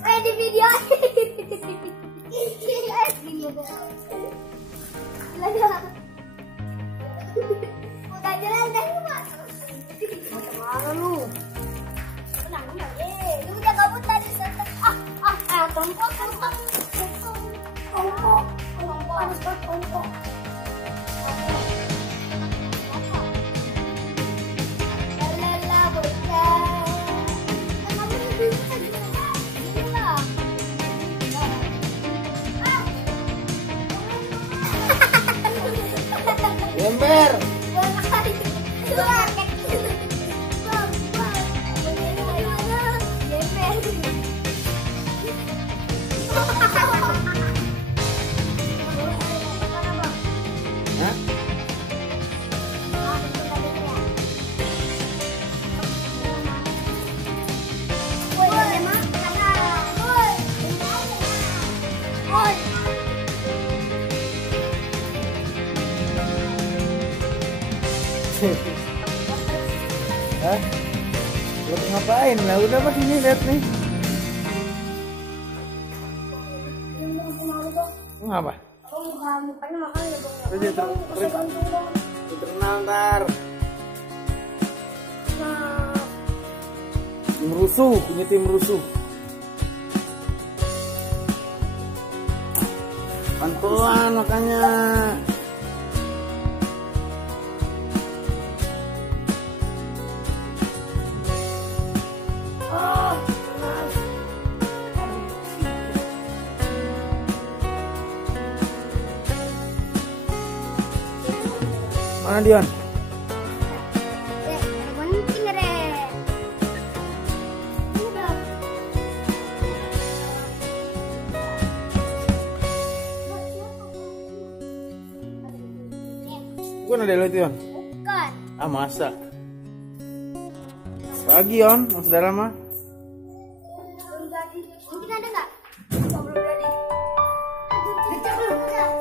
di video. Udah jalan dah Mas. Mana lu? Tenang. Lu udah kabut tadi. Tompok. Ember. Hah? Lu ngapain lah? Udah pas ini lihat nih. Ngapa? Mukanya makan ya Bang. Terkenal ntar. Tim rusuh, punya tim rusuh. Pelan-pelan makanya. Mana Dion? Bukan ada lo Dion? Bukan. Ah masa? Pagi On, saudara mah. Belum jadi. Mungkin ada nggak? Belum jadi. Belum jadi.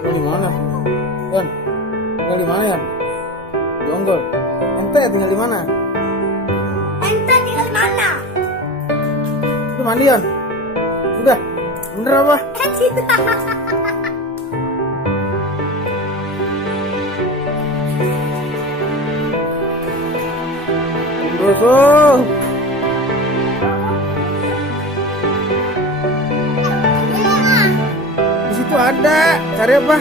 Lo di mana? Yon, tinggal di mana Yon? Jonggol. Ente tinggal di mana? Ente tinggal di mana? Itu mandi Yon. Udah, bener apa? Rusuh. Di situ ada. Cari apa?